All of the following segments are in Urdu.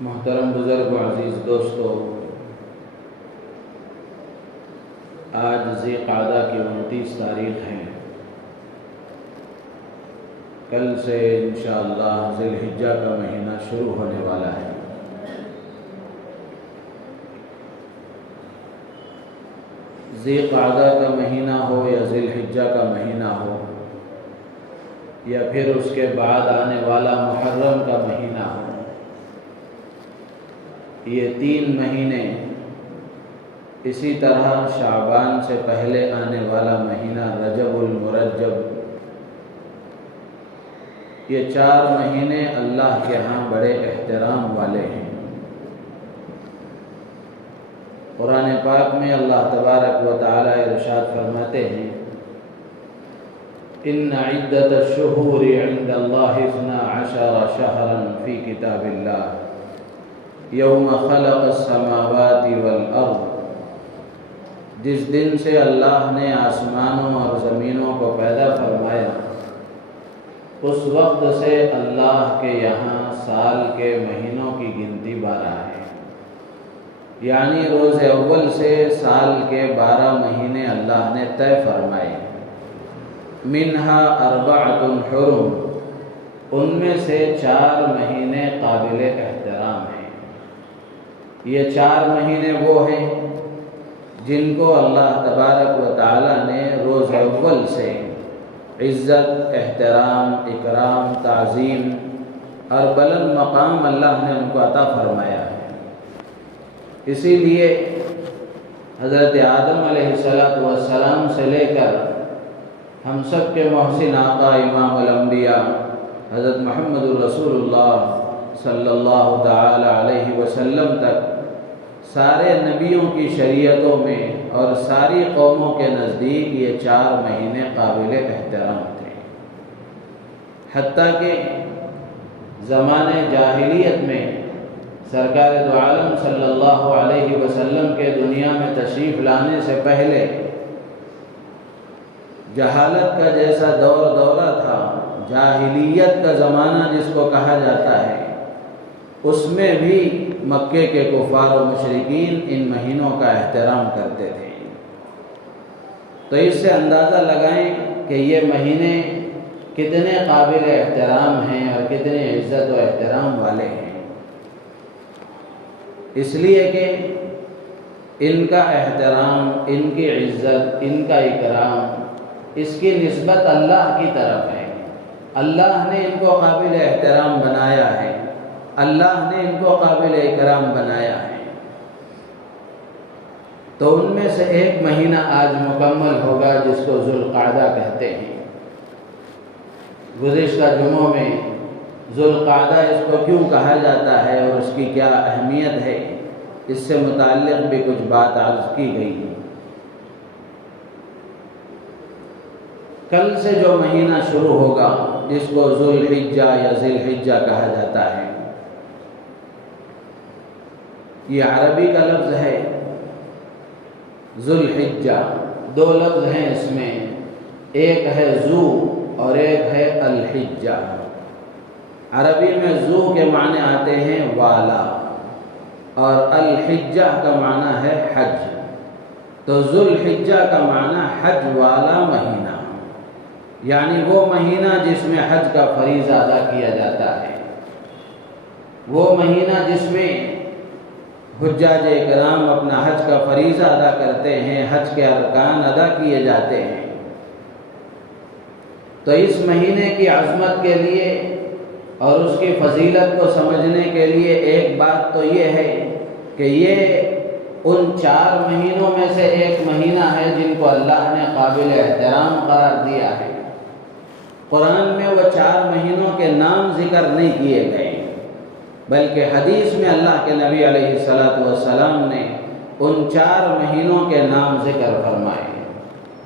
محترم بزرگ و عزیز دوستو، آج ذی قعدہ کی 29 تاریخ ہے۔ کل سے انشاءاللہ ذی الحجہ کا مہینہ شروع ہونے والا ہے۔ ذی قعدہ کا مہینہ ہو یا ذی الحجہ کا مہینہ ہو یا پھر اس کے بعد آنے والا محرم کا مہینہ ہو، یہ 3 مہینے، اسی طرح شعبان سے پہلے آنے والا مہینہ رجب المرجب، یہ 4 مہینے اللہ کے ہاں بڑے احترام والے ہیں۔ قرآن پاک میں اللہ تبارک و تعالی ارشاد فرماتے ہیں، ان عدت الشہور عند اللہ 12 شہرا فی کتاب اللہ یوم خلق السماوات والارض، جس دن سے اللہ نے آسمانوں اور زمینوں کو پیدا فرمایا، اس وقت سے اللہ کے یہاں سال کے مہینوں کی گنتی 12 ہے، یعنی روز اول سے سال کے 12 مہینے اللہ نے طے فرمائے۔ منہا 4 حرم، ان میں سے 4 مہینے قابل احترام ہیں۔ یہ 4 مہینے وہ ہیں جن کو اللہ تبارک و تعالی نے روز اول سے عزت، احترام، اکرام، تعظیم اور بلند مقام اللہ نے ان کو عطا فرمایا ہے۔ اسی لیے حضرت آدم علیہ السلام سے لے کر ہم سب کے محسن آقا امام الانبیاء حضرت محمد الرسول اللہ صلی اللہ تعالی علیہ وسلم تک سارے نبیوں کی شریعتوں میں اور ساری قوموں کے نزدیک یہ 4 مہینے قابل احترام تھے، حتیٰ کہ زمانے جاہلیت میں سرکار دو عالم صلی اللہ علیہ وسلم کے دنیا میں تشریف لانے سے پہلے جہالت کا جیسا دورہ تھا، جاہلیت کا زمانہ جس کو کہا جاتا ہے، اس میں بھی مکے کے کفار و مشرکین ان مہینوں کا احترام کرتے تھے۔ تو اس سے اندازہ لگائیں کہ یہ مہینے کتنے قابل احترام ہیں اور کتنے عزت و احترام والے ہیں، اس لیے کہ ان کا احترام، ان کی عزت، ان کا اکرام، اس کی نسبت اللہ کی طرف ہے۔ اللہ نے ان کو قابل احترام بنایا ہے، اللہ نے ان کو قابل اکرام بنایا ہے۔ تو ان میں سے ایک مہینہ آج مکمل ہوگا جس کو ذو القعدہ کہتے ہیں۔ گزشتہ جمعوں میں ذو القعدہ اس کو کیوں کہا جاتا ہے اور اس کی کیا اہمیت ہے، اس سے متعلق بھی کچھ بات عرض کی گئی ہے۔ کل سے جو مہینہ شروع ہوگا جس کو ذو الحجہ یا ذی الحجہ کہا جاتا ہے، یہ عربی کا لفظ ہے۔ ذو الحجہ 2 لفظ ہیں اس میں، ایک ہے ذو اور ایک ہے الحجہ۔ عربی میں ذو کے معنی آتے ہیں والا اور الحجہ کا معنی ہے حج۔ تو ذو الحجہ کا معنی حج والا مہینہ، یعنی وہ مہینہ جس میں حج کا فریضہ ادا کیا جاتا ہے، وہ مہینہ جس میں حجاج کرام اپنا حج کا فریضہ ادا کرتے ہیں، حج کے ارکان ادا کیے جاتے ہیں۔ تو اس مہینے کی عظمت کے لیے اور اس کی فضیلت کو سمجھنے کے لیے ایک بات تو یہ ہے کہ یہ ان 4 مہینوں میں سے ایک مہینہ ہے جن کو اللہ نے قابل احترام قرار دیا ہے۔ قرآن میں وہ 4 مہینوں کے نام ذکر نہیں کیے گئے، بلکہ حدیث میں اللہ کے نبی علیہ السلام نے ان 4 مہینوں کے نام ذکر فرمائے۔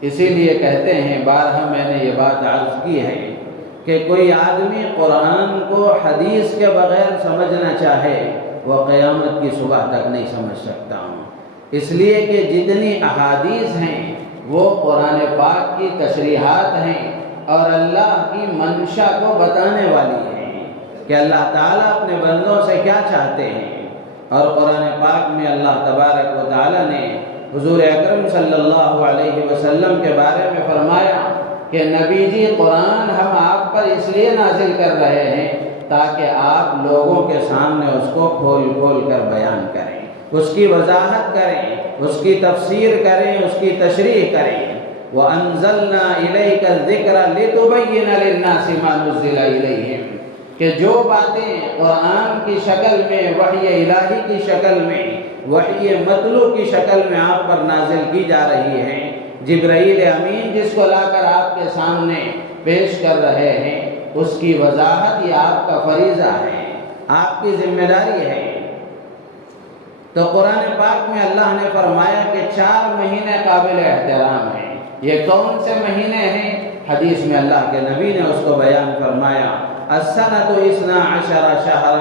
اسی لیے کہتے ہیں، بارہا میں نے یہ بات عرض کی ہے کہ کوئی آدمی قرآن کو حدیث کے بغیر سمجھنا چاہے وہ قیامت کی صبح تک نہیں سمجھ سکتا ہوں، اس لیے کہ جتنی احادیث ہیں وہ قرآن پاک کی تشریحات ہیں اور اللہ کی منشا کو بتانے والی ہیں کہ اللہ تعالیٰ اپنے بندوں سے کیا چاہتے ہیں۔ اور قرآن پاک میں اللہ تبارک و تعالیٰ نے حضور اکرم صلی اللہ علیہ وسلم کے بارے میں فرمایا کہ نبی جی قرآن ہم آپ پر اس لیے نازل کر رہے ہیں تاکہ آپ لوگوں کے سامنے اس کو کھول کھول کر بیان کریں، اس کی وضاحت کریں، اس کی تفسیر کریں، اس کی تشریح کریں۔ وَأَنزَلْنَا إِلَيْكَ الذِّكْرَ لِتُبَيِّنَ لِلنَّاسِ مَا نُزِّلَ إِلَيْهِمْ کہ جو باتیں قرآن کی شکل میں، وحی الہی کی شکل میں، وحی مطلوع کی شکل میں آپ پر نازل کی جا رہی ہیں، جبرائیل امین جس کو لا کر آپ کے سامنے پیش کر رہے ہیں، اس کی وضاحت یہ آپ کا فریضہ ہے، آپ کی ذمہ داری ہے۔ تو قرآن پاک میں اللہ نے فرمایا کہ 4 مہینے قابل احترام ہیں۔ یہ کون سے مہینے ہیں؟ حدیث میں اللہ کے نبی نے اس کو بیان فرمایا، السنۃ 12 شہرا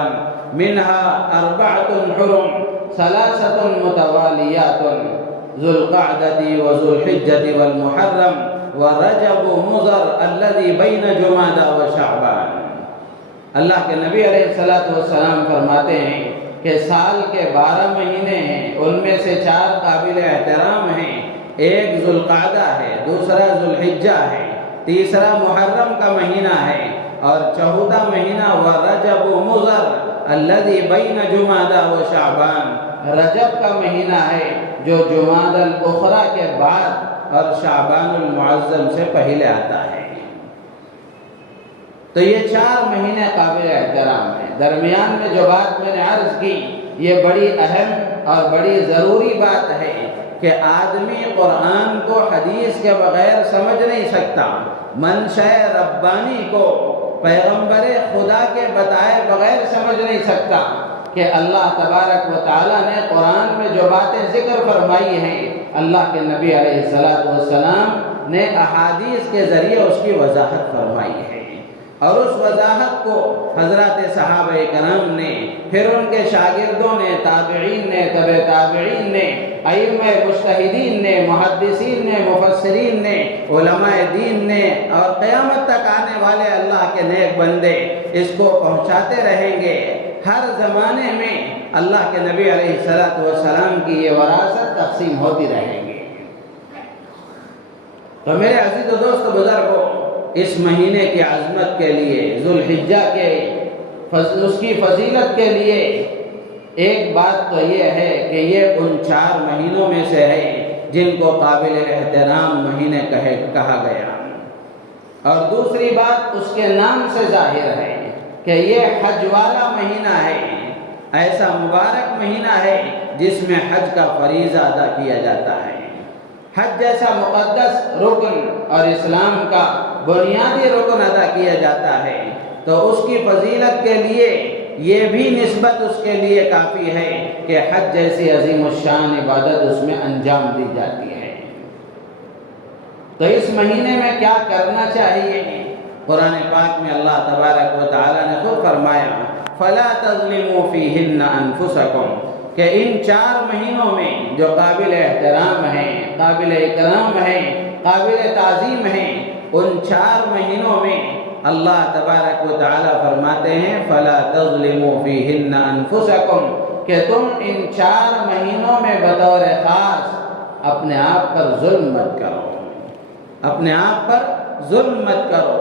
منها 4 حرم 3 متوالیات ذو القعدۃ وذو الحجۃ والمحرم ورجب مضر الذي بین جمادی وشعبان۔ اللہ کے نبی علیہ السلام فرماتے ہیں کہ سال کے 12 مہینے ہیں، ان میں سے 4 قابل احترام ہیں، ایک ذو القعدہ ہے، دوسرا ذو الحجہ ہے، تیسرا محرم کا مہینہ ہے، اور چوتھا مہینہ ورجب مضر الذي بین جمادی وشعبان، رجب کا مہینہ ہے جو جمادی الاخری کے بعد اور شعبان المعظم سے پہلے آتا ہے۔ تو یہ 4 مہینے قابل احترام ہیں۔ درمیان میں جو بات میں نے عرض کی یہ بڑی اہم اور بڑی ضروری بات ہے کہ آدمی قرآن کو حدیث کے بغیر سمجھ نہیں سکتا، منشأ ربانی کو پیغمبر خدا کے بتائے بغیر سمجھ نہیں سکتا کہ اللہ تبارک و تعالیٰ نے قرآن میں جو باتیں ذکر فرمائی ہیں، اللہ کے نبی علیہ السلام نے احادیث کے ذریعے اس کی وضاحت فرمائی ہے، اور اس وضاحت کو حضرات صحابہ کرام نے، پھر ان کے شاگردوں نے، تابعین نے، تبع تابعین نے، ائمہ مجتہدین نے، محدثین نے، مفسرین نے، علماء دین نے، اور قیامت تک آنے والے اللہ کے نیک بندے اس کو پہنچاتے رہیں گے۔ ہر زمانے میں اللہ کے نبی علیہ السلام کی یہ وراثت تقسیم ہوتی رہیں گی۔ تو میرے عزیز و دوست بزرگوں، اس مہینے کی عظمت کے لیے، ذو الحجہ کے اس کی فضیلت کے لیے ایک بات تو یہ ہے کہ یہ ان 4 مہینوں میں سے ہے جن کو قابل احترام مہینے کہا گیا، اور دوسری بات اس کے نام سے ظاہر ہے کہ یہ حج والا مہینہ ہے، ایسا مبارک مہینہ ہے جس میں حج کا فریضہ ادا کیا جاتا ہے۔ حج جیسا مقدس رکن اور اسلام کا بنیادی رکن ادا کیا جاتا ہے، تو اس کی فضیلت کے لیے یہ بھی نسبت اس کے لیے کافی ہے کہ حج جیسی عظیم الشان عبادت اس میں انجام دی جاتی ہے۔ تو اس مہینے میں کیا کرنا چاہیے؟ قرآن پاک میں اللہ تبارک و تعالیٰ نے خود فرمایا، فَلَا تَظْلِمُوا فِيهِنَّ أَنفُسَكُمْ کہ ان 4 مہینوں میں جو قابل احترام ہیں، قابل اکرام ہیں، قابل تعظیم ہیں، ان 4 مہینوں میں اللہ تبارک و تعالیٰ فرماتے ہیں فَلَا تَظْلِمُوا فِيهِنَّ أَنفُسَكُمْ کہ تم ان 4 مہینوں میں بطور خاص اپنے آپ پر ظلم مت کرو، اپنے آپ پر ظلم مت کرو۔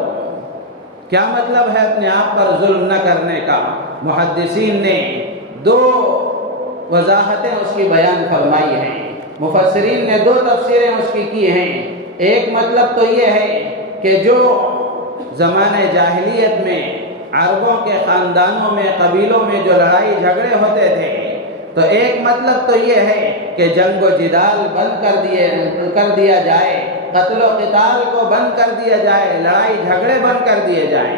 کیا مطلب ہے اپنے آپ پر ظلم نہ کرنے کا؟ محدثین نے 2 وضاحتیں اس کی بیان فرمائی ہیں، مفسرین نے 2 تفسیریں اس کی ہیں۔ ایک مطلب تو یہ ہے کہ جو زمانے جاہلیت میں عربوں کے خاندانوں میں، قبیلوں میں جو لڑائی جھگڑے ہوتے تھے، تو ایک مطلب تو یہ ہے کہ جنگ و جدال بند کر دیا جائے، قتل و قتال کو بند کر دیا جائے، لڑائی جھگڑے بند کر دیے جائیں۔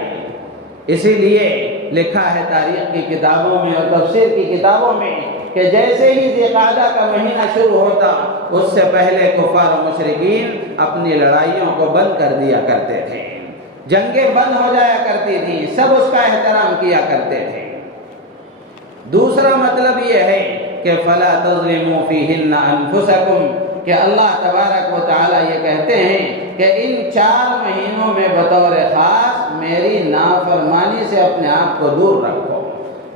اسی لیے لکھا ہے تاریخ کی کتابوں میں اور تفسیر کی کتابوں میں کہ جیسے ہی ذی القعدہ کا مہینہ شروع ہوتا، اس سے پہلے کفار و مشرکین اپنی لڑائیوں کو بند کر دیا کرتے تھے، جنگیں بند ہو جایا کرتی تھیں، سب اس کا احترام کیا کرتے تھے۔ دوسرا مطلب یہ ہے کہ فَلَا تَظْلِمُوا فِيهِنَّ أَنفُسَكُمْ کہ اللہ تبارک و تعالیٰ یہ کہتے ہیں کہ ان 4 مہینوں میں بطور خاص میری نافرمانی سے اپنے آپ کو دور رکھو،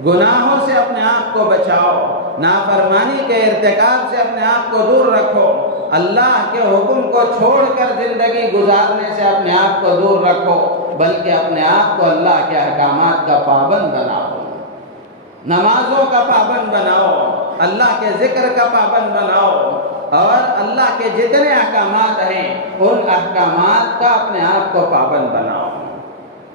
گناہوں سے اپنے آپ کو بچاؤ، نافرمانی کے ارتکاب سے اپنے آپ کو دور رکھو، اللہ کے حکم کو چھوڑ کر زندگی گزارنے سے اپنے آپ کو دور رکھو، بلکہ اپنے آپ کو اللہ کے احکامات کا پابند بناؤ، نمازوں کا پابند بناؤ، اللہ کے ذکر کا پابند بناؤ، اور اللہ کے جتنے احکامات ہیں ان احکامات کا اپنے آپ کو پابند بناؤ۔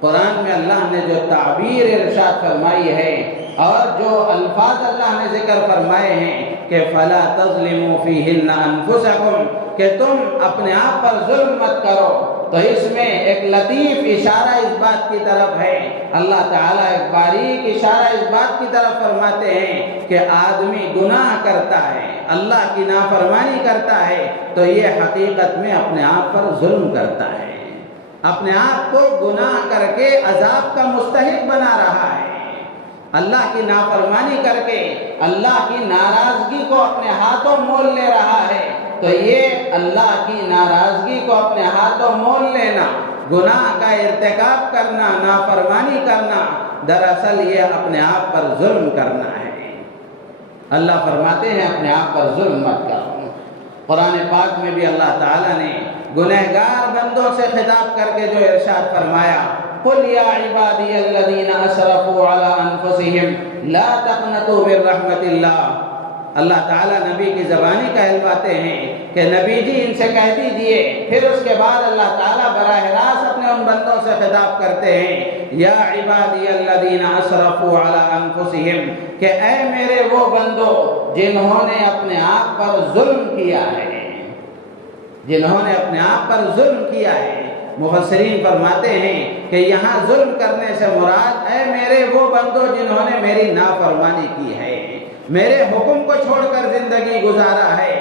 قرآن میں اللہ نے جو تعبیر ارشاد فرمائی ہے اور جو الفاظ اللہ نے ذکر فرمائے ہیں کہ فَلَا تَظْلِمُوا فِيهِنَّ أَنفُسَكُمْ، کہ تم اپنے آپ پر ظلم مت کرو، تو اس میں ایک لطیف اشارہ اس بات کی طرف ہے، اللہ تعالیٰ ایک باریک اشارہ اس بات کی طرف فرماتے ہیں کہ آدمی گناہ کرتا ہے، اللہ کی نافرمانی کرتا ہے تو یہ حقیقت میں اپنے آپ پر ظلم کرتا ہے، اپنے آپ کو گناہ کر کے عذاب کا مستحق بنا رہا ہے، اللہ کی نافرمانی کر کے اللہ کی ناراضگی کو اپنے ہاتھوں مول لے رہا ہے، تو یہ اللہ کی ناراضگی کو اپنے ہاتھوں مول لینا، گناہ کا ارتکاب کرنا، نافرمانی کرنا، دراصل یہ اپنے آپ پر ظلم کرنا ہے۔ اللہ فرماتے ہیں اپنے آپ پر ظلم مت کرو۔ قرآن پاک میں بھی اللہ تعالیٰ نے گنہگار بندوں سے خطاب کر کے جو ارشاد فرمایا، قُلْ يَا عِبَادِيَ الَّذِينَ أَسْرَفُوا عَلَىٰ أَنفُسِهِمْ لَا تَقْنَطُوا مِن رَحْمَةِ اللَّهِ۔ اللہ تعالیٰ نبی کی زبانی کہلواتے ہیں کہ نبی جی ان سے کہہ دیجئے، پھر اس کے بعد اللہ تعالیٰ براہ راست اپنے ان بندوں سے خطاب کرتے ہیں، یا عبادی الذین اسرفوا علی انفسہم، کہ اے میرے وہ بندو جنہوں نے اپنے آپ پر ظلم کیا ہے، جنہوں نے اپنے آپ پر ظلم کیا ہے۔ مفسرین فرماتے ہیں کہ یہاں ظلم کرنے سے مراد اے میرے وہ بندو جنہوں نے میری نافرمانی کی ہے، میرے حکم کو چھوڑ کر زندگی گزارا ہے،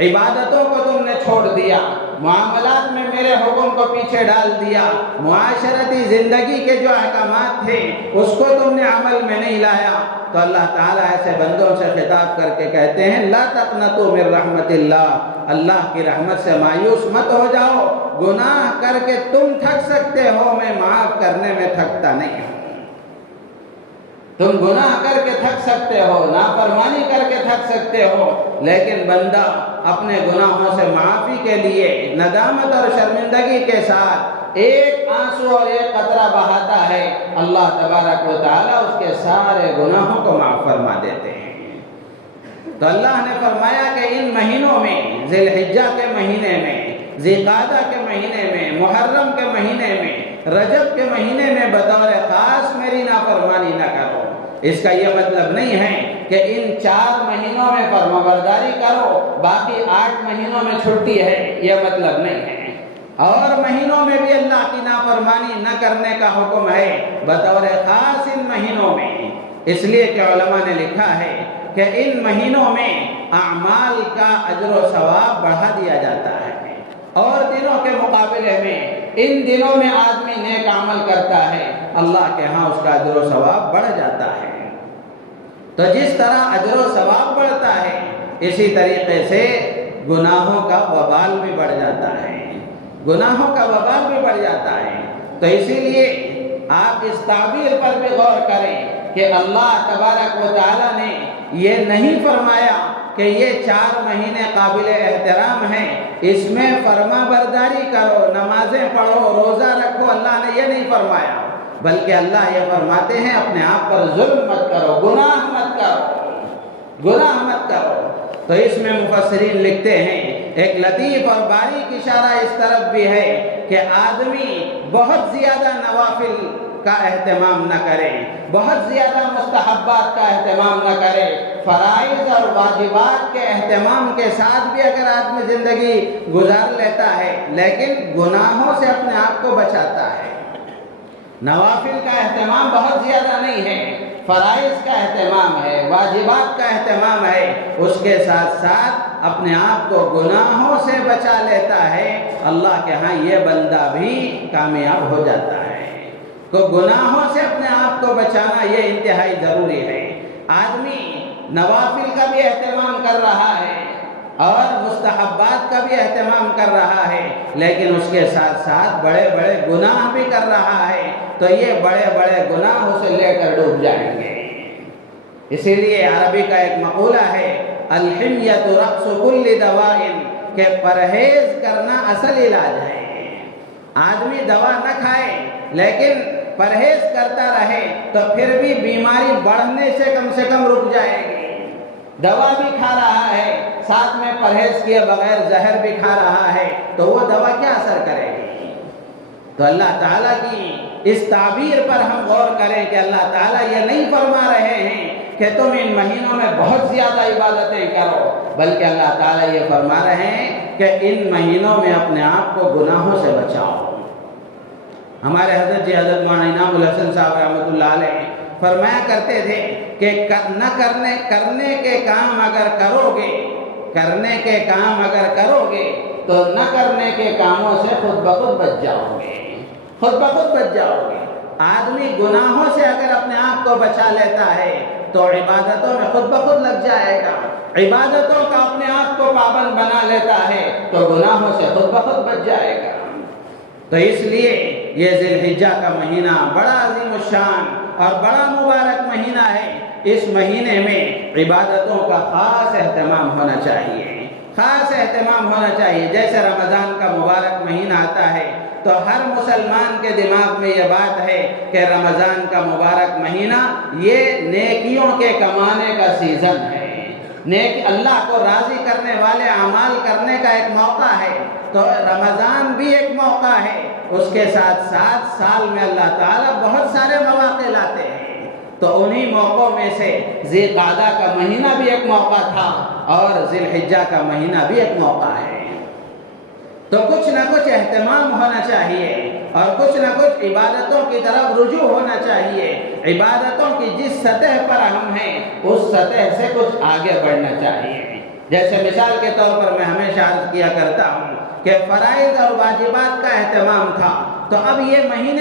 عبادتوں کو تم نے چھوڑ دیا، معاملات میں میرے حکم کو پیچھے ڈال دیا، معاشرتی زندگی کے جو احکامات تھے اس کو تم نے عمل میں نہیں لایا، تو اللہ تعالیٰ ایسے بندوں سے خطاب کر کے کہتے ہیں لا تقنطوا من رحمت اللہ، اللہ کی رحمت سے مایوس مت ہو جاؤ، گناہ کر کے تم تھک سکتے ہو، میں معاف کرنے میں تھکتا نہیں ہوں۔ تم گناہ کر کے تھک سکتے ہو، نافرمانی کر کے تھک سکتے ہو، لیکن بندہ اپنے گناہوں سے معافی کے لیے ندامت اور شرمندگی کے ساتھ ایک آنسو اور ایک قطرہ بہاتا ہے، اللہ تبارک و تعالیٰ اس کے سارے گناہوں کو معاف فرما دیتے ہیں۔ تو اللہ نے فرمایا کہ ان مہینوں میں، ذی الحجہ کے مہینے میں، ذی قعدہ کے مہینے میں، محرم کے مہینے میں، رجب کے مہینے میں بطور خاص میری نافرمانی نہ کرو۔ اس کا یہ مطلب نہیں ہے کہ ان 4 مہینوں میں فرمانبرداری کرو، باقی 8 مہینوں میں چھٹی ہے، یہ مطلب نہیں ہے۔ اور مہینوں میں بھی اللہ کی نافرمانی نہ کرنے کا حکم ہے، بطور خاص ان مہینوں میں، اس لیے کہ علماء نے لکھا ہے کہ ان مہینوں میں اعمال کا اجر و ثواب بڑھا دیا جاتا ہے، اور دنوں کے مقابلے میں ان دنوں میں آدمی نیک عمل کرتا ہے، اللہ کے ہاں اس کا اجر و ثواب بڑھ جاتا ہے۔ تو جس طرح اجر و ثواب بڑھتا ہے، اسی طریقے سے گناہوں کا وبال بھی بڑھ جاتا ہے، گناہوں کا وبال بھی بڑھ جاتا ہے۔ تو اسی لیے آپ اس تعبیر پر بھی غور کریں کہ اللہ تبارک و تعالیٰ نے یہ نہیں فرمایا کہ یہ 4 مہینے قابل احترام ہیں، اس میں فرما برداری کرو، نمازیں پڑھو، روزہ رکھو، اللہ نے یہ نہیں فرمایا، بلکہ اللہ یہ فرماتے ہیں اپنے آپ پر ظلم مت کرو، گناہ مت کرو، گناہ مت کرو۔ تو اس میں مفسرین لکھتے ہیں ایک لطیف اور باریک اشارہ اس طرف بھی ہے کہ آدمی بہت زیادہ نوافل کا اہتمام نہ کرے، بہت زیادہ مستحبات کا اہتمام نہ کرے، فرائض اور واجبات کے اہتمام کے ساتھ بھی اگر آدمی زندگی گزار لیتا ہے لیکن گناہوں سے اپنے آپ کو بچاتا ہے، نوافل کا اہتمام بہت زیادہ نہیں ہے، فرائض کا اہتمام ہے، واجبات کا اہتمام ہے، اس کے ساتھ ساتھ اپنے آپ کو گناہوں سے بچا لیتا ہے، اللہ کے ہاں یہ بندہ بھی کامیاب ہو جاتا ہے۔ تو گناہوں سے اپنے آپ کو بچانا یہ انتہائی ضروری ہے۔ آدمی نوافل کا بھی اہتمام کر رہا ہے، اور مستحبات کا بھی اہتمام کر رہا ہے، لیکن اس کے ساتھ ساتھ بڑے بڑے گناہ بھی کر رہا ہے، تو یہ بڑے بڑے گناہ اسے لے کر ڈوب جائیں گے۔ اسی لیے عربی کا ایک مقولہ ہے، الحمیۃ رأس کل دواء، کہ پرہیز کرنا اصل علاج ہے۔ آدمی دوا نہ کھائے لیکن پرہیز کرتا رہے تو پھر بھی بیماری بڑھنے سے کم رک جائے گی۔ دوا بھی کھا رہا ہے، ساتھ میں پرہیز کیے بغیر زہر بھی کھا رہا ہے، تو وہ دوا کیا اثر کرے گی؟ تو اللہ تعالیٰ کی اس تعبیر پر ہم غور کریں کہ اللہ تعالیٰ یہ نہیں فرما رہے ہیں کہ تم ان مہینوں میں بہت زیادہ عبادتیں کرو، بلکہ اللہ تعالیٰ یہ فرما رہے ہیں کہ ان مہینوں میں اپنے آپ کو گناہوں سے بچاؤ۔ ہمارے حضرت حضرت مولانا انعام الحسن صاحب رحمۃ اللہ علیہ فرمایا کرتے تھے کہ نہ کرنے کے کام اگر کرو گے تو نہ کرنے کے کاموں سے خود بخود بچ جاؤ گے۔ آدمی گناہوں سے اگر اپنے آپ کو بچا لیتا ہے تو عبادتوں میں خود بخود لگ جائے گا، عبادتوں کا اپنے آپ کو پابند بنا لیتا ہے تو گناہوں سے خود بخود بچ جائے گا۔ تو اس لیے یہ ذی الحجہ کا مہینہ بڑا عظیم الشان اور بڑا مبارک مہینہ ہے۔ اس مہینے میں عبادتوں کا خاص اہتمام ہونا چاہیے۔ جیسے رمضان کا مبارک مہینہ آتا ہے تو ہر مسلمان کے دماغ میں یہ بات ہے کہ رمضان کا مبارک مہینہ یہ نیکیوں کے کمانے کا سیزن ہے، اللہ کو راضی کرنے والے اعمال کرنے کا ایک موقع ہے۔ تو رمضان بھی ایک موقع ہے، اس کے ساتھ ساتھ سال میں اللہ تعالیٰ بہت سارے مواقع لاتے ہیں، تو انہی موقعوں میں سے ذی القعدہ کا مہینہ بھی ایک موقع تھا اور ذی الحجہ کا مہینہ بھی ایک موقع ہے۔ تو کچھ نہ کچھ اہتمام ہونا چاہیے اور کچھ نہ کچھ عبادتوں کی طرف رجوع ہونا چاہیے۔ عبادتوں کی جس سطح پر ہم ہیں اس سطح سے کچھ آگے بڑھنا چاہیے۔ جیسے مثال کے طور پر میں ہمیشہ عرض کیا کرتا ہوں کہ فرائض اور واجبات کا اہتمام تھا، تو اب یہ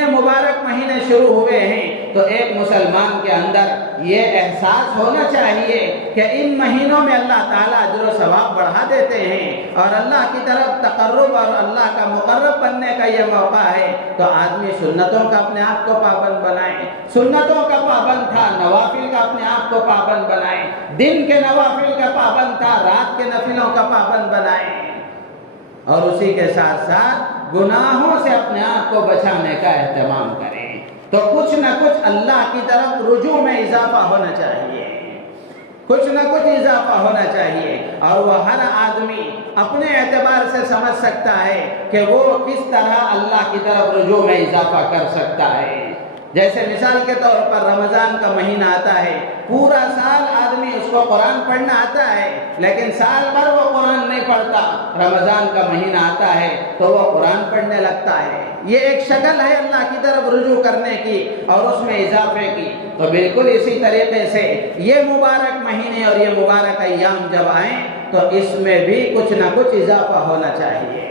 مبارک مہینے شروع ہوئے ہیں تو ایک مسلمان کے اندر یہ احساس ہونا چاہیے کہ ان مہینوں میں اللہ تعالیٰ اجر و ثواب بڑھا دیتے ہیں اور اللہ کی طرف تقرب اور اللہ کا مقرب بننے کا یہ موقع ہے، تو آدمی سنتوں کا اپنے آپ کو پابند بنائے۔ سنتوں کا پابند تھا، نوافل کا اپنے آپ کو پابند بنائے، دن کے نوافل کا پابند تھا، رات کے نفلوں کا پابند بنائے، اور اسی کے ساتھ ساتھ گناہوں سے اپنے آپ کو بچانے کا اہتمام کریں۔ تو کچھ نہ کچھ اللہ کی طرف رجوع میں اضافہ ہونا چاہیے، اور وہ ہر آدمی اپنے اعتبار سے سمجھ سکتا ہے کہ وہ کس طرح اللہ کی طرف رجوع میں اضافہ کر سکتا ہے۔ جیسے مثال کے طور پر رمضان کا مہینہ آتا ہے، پورا سال آدمی اس کو قرآن پڑھنا آتا ہے لیکن سال بھر وہ قرآن نہیں پڑھتا، رمضان کا مہینہ آتا ہے تو وہ قرآن پڑھنے لگتا ہے۔ یہ ایک شکل ہے اللہ کی طرف رجوع کرنے کی اور اس میں اضافے کی۔ تو بالکل اسی طریقے سے یہ مبارک مہینے اور یہ مبارک ایام جب آئیں تو اس میں بھی کچھ نہ کچھ اضافہ ہونا چاہیے۔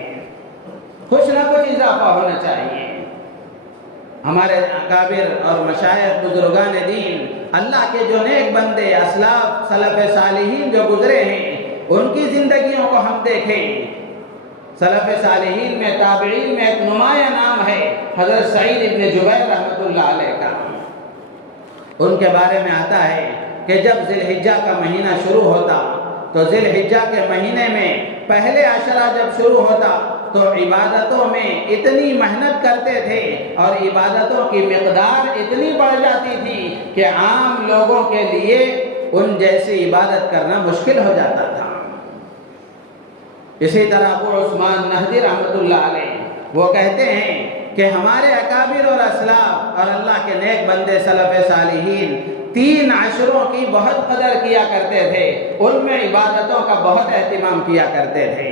ہمارے اکابر اور مشائخ بزرگان دین، اللہ کے جو نیک بندے اسلاف سلف صالحین جو گزرے ہیں، ان کی زندگیوں کو ہم دیکھیں۔ سلف صالحین میں تابعین میں ایک نمایاں نام ہے حضرت سعید ابن جبیر رحمۃ اللہ علیہ کا۔ ان کے بارے میں آتا ہے کہ جب ذی الحجہ کا مہینہ شروع ہوتا تو ذی الحجہ کے مہینے میں پہلے عشرہ جب شروع ہوتا تو عبادتوں میں اتنی محنت کرتے تھے اور عبادتوں کی مقدار اتنی بڑھ جاتی تھی کہ عام لوگوں کے لیے ان جیسی عبادت کرنا مشکل ہو جاتا تھا۔ اسی طرح ابو عثمان نہدی رحمۃ اللہ علیہ وہ کہتے ہیں کہ ہمارے اکابر اور اسلاف اور اللہ کے نیک بندے سلف صالحین 3 عشروں کی بہت قدر کیا کرتے تھے، ان میں عبادتوں کا بہت اہتمام کیا کرتے تھے۔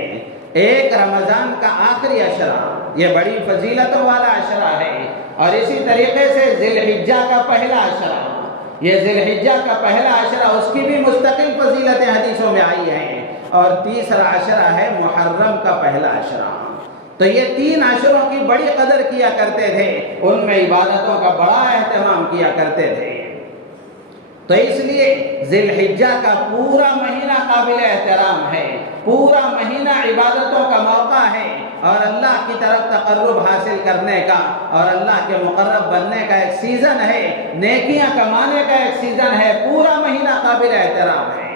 ایک رمضان کا آخری عشرہ، یہ بڑی فضیلتوں والا عشرہ ہے، اور اسی طریقے سے ذی الحجہ کا پہلا عشرہ، یہ ذی الحجہ کا پہلا عشرہ اس کی بھی مستقل فضیلتیں حدیثوں میں آئی ہیں، اور تیسرا عشرہ ہے محرم کا پہلا عشرہ۔ تو یہ 3 عشروں کی بڑی قدر کیا کرتے تھے، ان میں عبادتوں کا بڑا اہتمام کیا کرتے تھے۔ تو اس لیے ذی الحجہ کا پورا مہینہ قابل احترام ہے، پورا مہینہ عبادتوں کا موقع ہے، اور اللہ کی طرف تقرب حاصل کرنے کا اور اللہ کے مقرب بننے کا ایک سیزن ہے، نیکیاں کمانے کا ایک سیزن ہے، پورا مہینہ قابل احترام ہے۔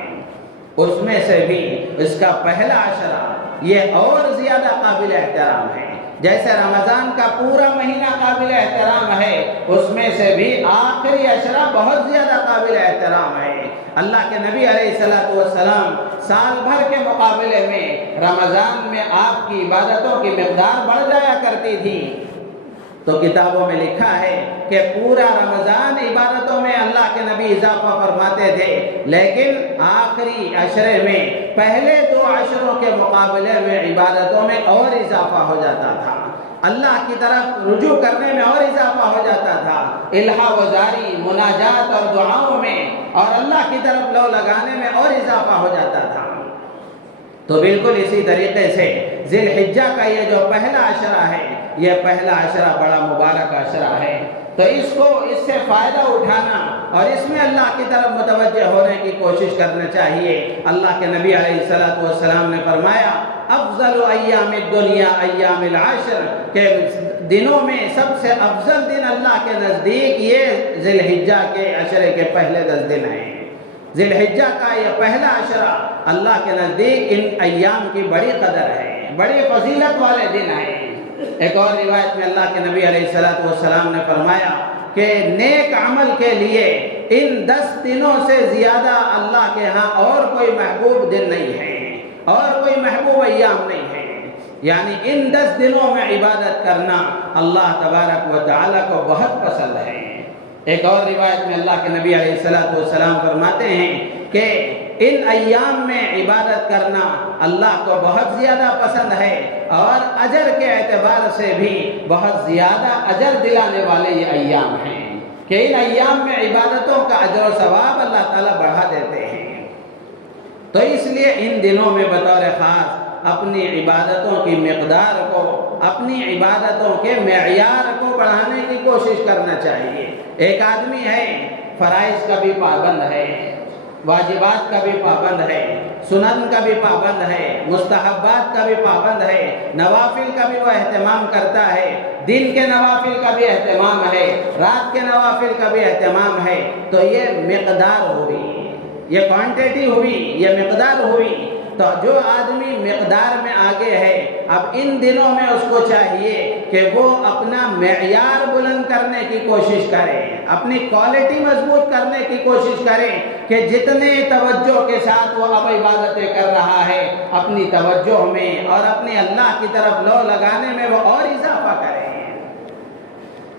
اس میں سے بھی اس کا پہلا عشرہ یہ اور زیادہ قابل احترام ہے، جیسے رمضان کا پورا مہینہ قابل احترام ہے، اس میں سے بھی آخری عشرہ بہت زیادہ قابل احترام ہے۔ اللہ کے نبی علیہ السلام سال بھر کے مقابلے میں رمضان میں آپ کی عبادتوں کی مقدار بڑھ جایا کرتی تھی، تو کتابوں میں لکھا ہے کہ پورا رمضان عبادتوں میں اللہ کے نبی اضافہ فرماتے تھے، لیکن آخری عشرے میں پہلے 2 عشروں کے مقابلے میں عبادتوں میں اور اضافہ ہو جاتا تھا، اللہ کی طرف رجوع کرنے میں اور اضافہ ہو جاتا تھا، الہا وزاری، مناجات اور دعاؤں میں اور اللہ کی طرف لو لگانے میں اور اضافہ ہو جاتا تھا۔ تو بالکل اسی طریقے سے ذی الحجہ کا یہ جو پہلا عشرہ ہے، یہ پہلا عشرہ بڑا مبارک عشرہ ہے، تو اس سے فائدہ اٹھانا اور اس میں اللہ کی طرف متوجہ ہونے کی کوشش کرنا چاہیے۔ اللہ کے نبی علیہ السلام نے فرمایا افضل ایام الدنیا ایام العشر، کہ دنوں میں سب سے افضل دن اللہ کے نزدیک یہ ذی الحجہ کے عشرے کے پہلے 10 دن ہیں۔ ذی الحجہ کا یہ پہلا عشرہ اللہ کے نزدیک ان ایام کی بڑی قدر ہے، بڑی فضیلت والے دن ہیں۔ ایک اور روایت میں اللہ کے نبی علیہ السلام نے فرمایا کہ نیک عمل کے لیے ان 10 دنوں سے زیادہ اللہ کے ہاں اور کوئی محبوب دن نہیں ہے، اور کوئی محبوب ایام نہیں ہے، یعنی ان 10 دنوں میں عبادت کرنا اللہ تبارک و تعالیٰ کو بہت پسند ہے۔ ایک اور روایت میں اللہ کے نبی علیہ السلام فرماتے ہیں کہ ان ایام میں عبادت کرنا اللہ کو بہت زیادہ پسند ہے، اور اجر کے اعتبار سے بھی بہت زیادہ اجر دلانے والے یہ ایام ہیں، کہ ان ایام میں عبادتوں کا اجر و ثواب اللہ تعالیٰ بڑھا دیتے ہیں۔ تو اس لیے ان دنوں میں بطور خاص اپنی عبادتوں کی مقدار کو، اپنی عبادتوں کے معیار کو بڑھانے کی کوشش کرنا چاہیے۔ ایک آدمی ہے فرائض کا بھی پابند ہے، واجبات کا بھی پابند ہے، سنن کا بھی پابند ہے، مستحبات کا بھی پابند ہے، نوافل کا بھی وہ اہتمام کرتا ہے، دن کے نوافل کا بھی اہتمام ہے، رات کے نوافل کا بھی اہتمام ہے، تو یہ مقدار ہوئی، یہ کوانٹیٹی ہوئی، یہ مقدار ہوئی۔ تو جو آدمی مقدار میں آگے ہے، اب ان دنوں میں اس کو چاہیے کہ وہ اپنا معیار بلند کرنے کی کوشش کرے، اپنی کوالٹی مضبوط کرنے کی کوشش کرے، کہ جتنے توجہ کے ساتھ وہ اب عبادتیں کر رہا ہے، اپنی توجہ میں اور اپنی اللہ کی طرف لو لگانے میں وہ اور اضافہ کرے۔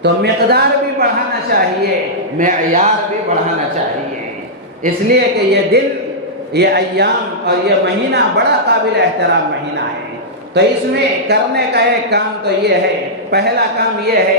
تو مقدار بھی بڑھانا چاہیے، معیار بھی بڑھانا چاہیے، اس لیے کہ یہ دن، یہ ایام اور یہ مہینہ بڑا قابل احترام مہینہ ہے۔ تو اس میں کرنے کا ایک کام تو یہ ہے، پہلا کام یہ ہے،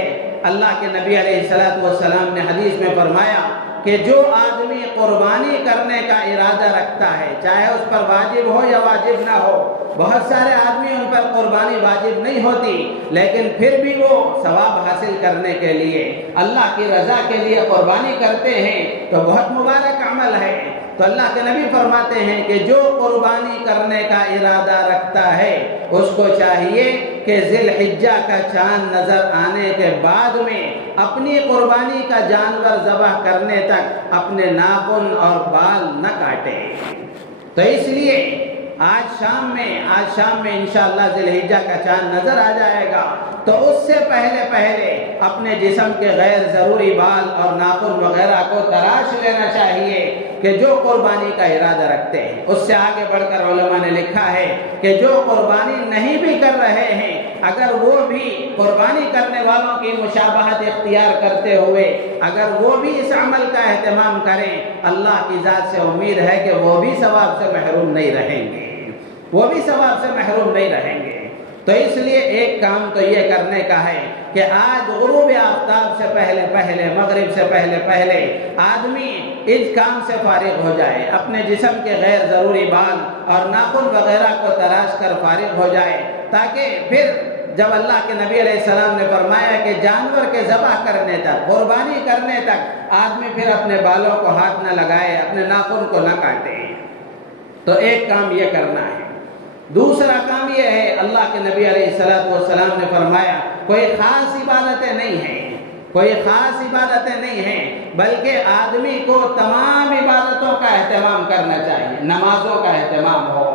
اللہ کے نبی علیہ السلام نے حدیث میں فرمایا کہ جو آدمی قربانی کرنے کا ارادہ رکھتا ہے، چاہے اس پر واجب ہو یا واجب نہ ہو، بہت سارے آدمی ان پر قربانی واجب نہیں ہوتی، لیکن پھر بھی وہ ثواب حاصل کرنے کے لیے، اللہ کی رضا کے لیے قربانی کرتے ہیں، تو بہت مبارک عمل ہے۔ تو اللہ کے نبی فرماتے ہیں کہ جو قربانی کرنے کا ارادہ رکھتا ہے، اس کو چاہیے کہ ذی الحجہ کا چاند نظر آنے کے بعد میں اپنی قربانی کا جانور ذبح کرنے تک اپنے ناخن اور بال نہ کاٹے۔ تو اس لیے آج شام میں انشاءاللہ ذی الحجہ کا چاند نظر آ جائے گا، تو اس سے پہلے اپنے جسم کے غیر ضروری بال اور ناخن وغیرہ کو تراش لینا چاہیے، کہ جو قربانی کا ارادہ رکھتے ہیں۔ اس سے آگے بڑھ کر علماء نے لکھا ہے کہ جو قربانی نہیں بھی کر رہے ہیں، اگر وہ بھی قربانی کرنے والوں کی مشابہت اختیار کرتے ہوئے اگر وہ بھی اس عمل کا اہتمام کریں، اللہ کی ذات سے امید ہے کہ وہ بھی ثواب سے محروم نہیں رہیں گے، وہ بھی ثواب سے محروم نہیں رہیں گے۔ تو اس لیے ایک کام تو یہ کرنے کا ہے کہ آج غروب آفتاب سے پہلے مغرب سے پہلے آدمی اس کام سے فارغ ہو جائے، اپنے جسم کے غیر ضروری بال اور ناخن وغیرہ کو تراش کر فارغ ہو جائے، تاکہ پھر جب اللہ کے نبی علیہ السلام نے فرمایا کہ جانور کے ذبح کرنے تک، قربانی کرنے تک آدمی پھر اپنے بالوں کو ہاتھ نہ لگائے، اپنے ناخن کو نہ کاٹے، تو ایک کام یہ کرنا ہے۔ دوسرا کام یہ ہے، اللہ کے نبی علیہ السلام نے فرمایا کوئی خاص عبادتیں نہیں ہیں، کوئی خاص عبادتیں نہیں ہیں، بلکہ آدمی کو تمام عبادتوں کا اہتمام کرنا چاہیے۔ نمازوں کا اہتمام ہو،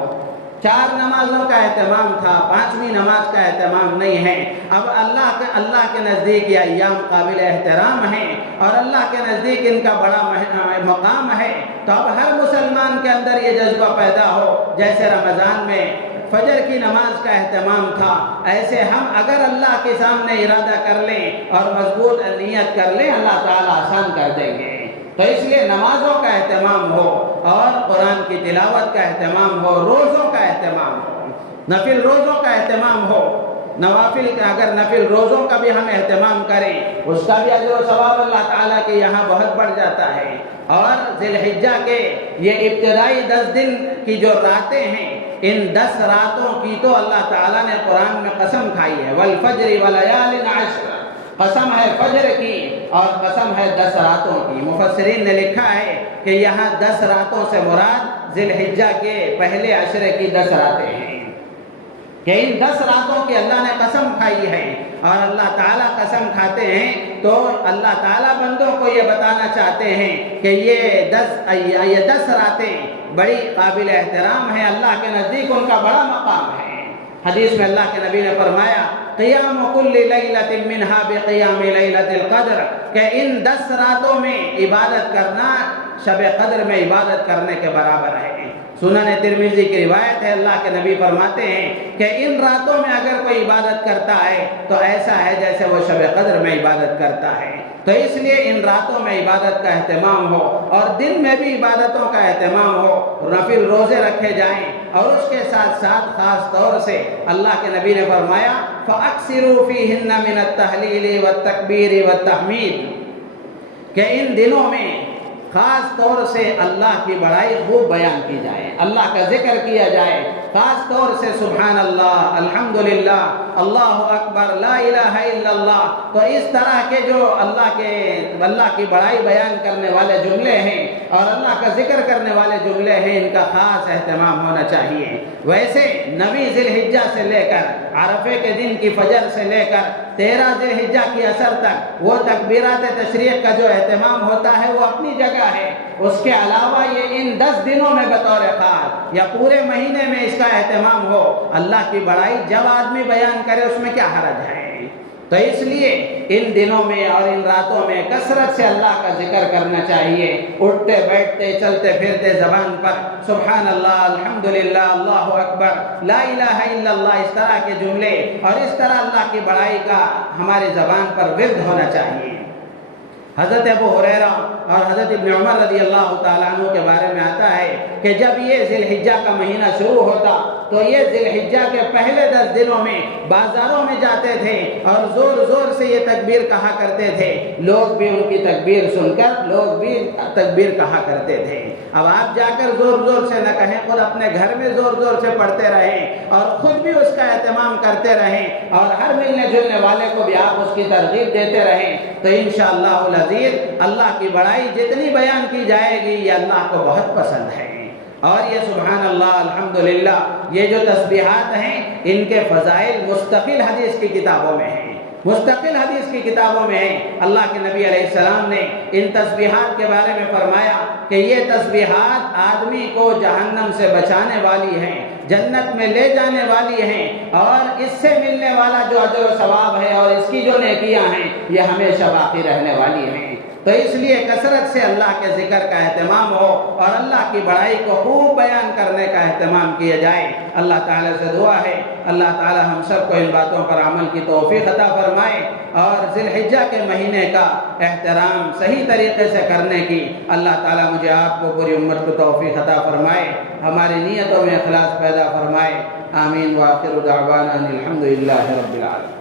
4 نمازوں کا اہتمام تھا، 5ویں نماز کا اہتمام نہیں ہے۔ اب اللہ کے نزدیک یہ ایام قابل احترام ہیں اور اللہ کے نزدیک ان کا بڑا مقام ہے، تو اب ہر مسلمان کے اندر یہ جذبہ پیدا ہو، جیسے رمضان میں فجر کی نماز کا اہتمام تھا، ایسے ہم اگر اللہ کے سامنے ارادہ کر لیں اور مضبوط نیت کر لیں، اللہ تعالیٰ آسان کر دیں گے۔ تو اس لیے نمازوں کا اہتمام ہو اور قرآن کی تلاوت کا اہتمام ہو، روزوں کا اہتمام ہو، نفل روزوں کا اہتمام ہو۔ نوافل اگر نفل روزوں کا بھی ہم اہتمام کریں، اس کا بھی اجر و ثواب اللہ تعالیٰ کے یہاں بہت بڑھ جاتا ہے۔ اور ذی الحجہ کے یہ ابتدائی 10 دن کی جو راتیں ہیں، ان 10 راتوں کی تو اللہ تعالیٰ نے قرآن میں قسم کھائی ہے، والفجر ولیال عشر، قسم ہے فجر کی اور قسم ہے 10 راتوں کی۔ مفسرین نے لکھا ہے کہ یہاں 10 راتوں سے مراد ذی الحجہ کے پہلے عشرے کی 10 راتیں ہیں، کہ ان 10 راتوں کی اللہ نے قسم کھائی ہے۔ اور اللہ تعالیٰ قسم کھاتے ہیں تو اللہ تعالیٰ بندوں کو یہ بتانا چاہتے ہیں کہ یہ 10 راتیں بڑی قابل احترام ہیں، اللہ کے نزدیک ان کا بڑا مقام ہے۔ حدیث میں اللہ کے نبی نے فرمایا قیام کل لیلۃ منہا بقیام لیلۃ القدر، کہ ان 10 راتوں میں عبادت کرنا شب قدر میں عبادت کرنے کے برابر ہے۔ سنن ترمذی کی روایت ہے، اللہ کے نبی فرماتے ہیں کہ ان راتوں میں اگر کوئی عبادت کرتا ہے تو ایسا ہے جیسے وہ شب قدر میں عبادت کرتا ہے۔ تو اس لیے ان راتوں میں عبادت کا اہتمام ہو اور دن میں بھی عبادتوں کا اہتمام ہو، نفل روزے رکھے جائیں، اور اس کے ساتھ ساتھ خاص طور سے اللہ کے نبی نے فرمایا فَأَكْثِرُوا فِيهِنَّ مِنَ التَّهْلِيلِ وَالتَّكْبِيرِ وَالتَّحْمِيدِ، کہ ان دنوں میں خاص طور سے اللہ کی بڑائی خوب بیان کی جائے، اللہ کا ذکر کیا جائے، خاص طور سے سبحان اللہ، الحمدللہ، اللہ اکبر، لا الہ الا اللہ۔ تو اس طرح کے جو اللہ کی بڑائی بیان کرنے والے جملے ہیں اور اللہ کا ذکر کرنے والے جملے ہیں، ان کا خاص اہتمام ہونا چاہیے۔ ویسے 9 ذی الحجہ سے لے کر عرفے کے دن کی فجر سے لے کر 13 ذی الحجہ کی عصر تک وہ تکبیرات تشریق کا جو اہتمام ہوتا ہے وہ اپنی جگہ ہے۔ اس کے علاوہ یہ ان 10 دنوں میں بطور خاص یا پورے مہینے میں اس کا اہتمام ہو، اللہ کی بڑائی جب آدمی بیان کرے اس میں کیا حرج ہے۔ تو اس لیے ان دنوں میں اور ان راتوں میں کثرت سے اللہ کا ذکر کرنا چاہیے، اٹھتے بیٹھتے چلتے پھرتے زبان پر سبحان اللہ، الحمدللہ، اللہ اکبر، لا الہ الا اللہ، اس طرح کے جملے اور اس طرح اللہ کی بڑائی کا ہماری زبان پر ورد ہونا چاہیے۔ حضرت ابو ہریرہ اور حضرت ابن عمر رضی اللہ تعالیٰ عنہ کے بارے میں آتا ہے کہ جب یہ ذی الحجہ کا مہینہ شروع ہوتا تو یہ ذی الحجہ کے پہلے 10 دنوں میں بازاروں میں جاتے تھے اور زور زور سے یہ تکبیر کہا کرتے تھے، لوگ بھی ان کی تکبیر سن کر لوگ بھی تکبیر کہا کرتے تھے۔ اب آپ جا کر زور زور سے نہ کہیں، خود اپنے گھر میں زور زور سے پڑھتے رہیں اور خود بھی اس کا اہتمام کرتے رہیں اور ہر ملنے جلنے والے کو بھی آپ اس کی ترغیب دیتے رہیں، تو انشاءاللہ العزیز اللہ کی بڑائی جتنی بیان کی جائے گی یہ اللہ کو بہت پسند ہے۔ اور یہ سبحان اللہ، الحمدللہ، یہ جو تسبیحات ہیں ان کے فضائل مستقل حدیث کی کتابوں میں ہیں، مستقل حدیث کی کتابوں میں ہیں۔ اللہ کے نبی علیہ السلام نے ان تسبیحات کے بارے میں فرمایا کہ یہ تسبیحات آدمی کو جہنم سے بچانے والی ہیں، جنت میں لے جانے والی ہیں، اور اس سے ملنے والا جو اجر و ثواب ہے اور اس کی جو نیکیاں ہیں یہ ہمیشہ باقی رہنے والی ہیں۔ تو اس لیے کثرت سے اللہ کے ذکر کا اہتمام ہو اور اللہ کی بڑائی کو خوب بیان کرنے کا اہتمام کیا جائے۔ اللہ تعالیٰ سے دعا ہے اللہ تعالیٰ ہم سب کو ان باتوں پر عمل کی توفیق عطا فرمائے اور ذی الحجہ کے مہینے کا احترام صحیح طریقے سے کرنے کی اللہ تعالیٰ مجھے آپ کو پوری امت کو توفیق عطا فرمائے، ہماری نیتوں میں اخلاص پیدا فرمائے۔ آمین۔ وآخر دعوانا الحمدللہ رب العالمین۔